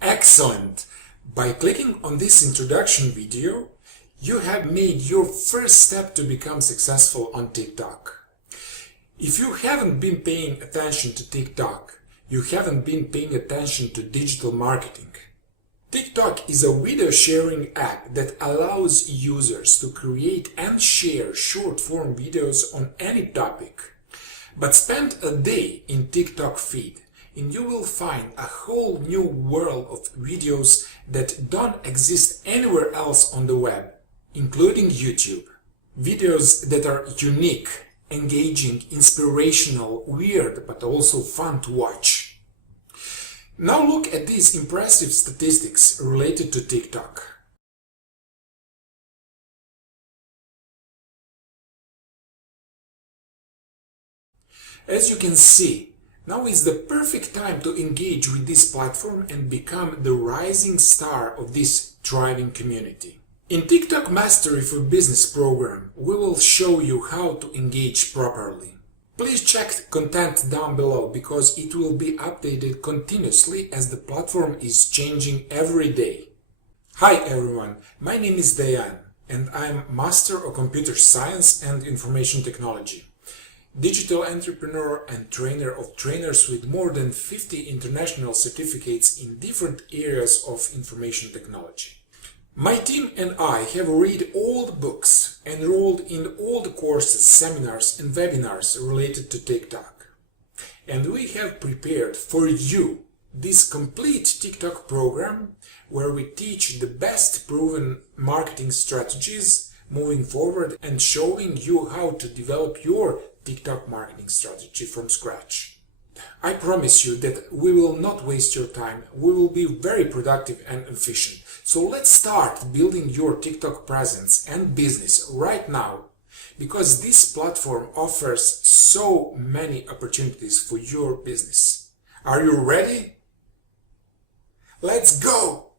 Excellent! By clicking on this introduction video, you have made your first step to become successful on TikTok. If you haven't been paying attention to TikTok, you haven't been paying attention to digital marketing. TikTok is a video sharing app that allows users to create and share short-form videos on any topic. But spend a day in TikTok feed and you will find a whole new world of videos that don't exist anywhere else on the web, including YouTube. Videos that are unique, engaging, inspirational, weird, but also fun to watch. Now look at these impressive statistics related to TikTok. As you can see, now is the perfect time to engage with this platform and become the rising star of this thriving community. In TikTok Mastery for Business program, we will show you how to engage properly. Please check the content down below because it will be updated continuously as the platform is changing every day. Hi everyone, my name is Dayan and I'm Master of Computer Science and Information Technology, digital entrepreneur and trainer of trainers with more than 50 international certificates in different areas of information technology. My team and I have read all the books, enrolled in all the courses, seminars and webinars related to TikTok. And we have prepared for you this complete TikTok program where we teach the best proven marketing strategies moving forward and showing you how to develop your TikTok marketing strategy from scratch. I promise you that we will not waste your time, we will be very productive and efficient. So let's start building your TikTok presence and business right now, because this platform offers so many opportunities for your business. Are you ready? Let's go!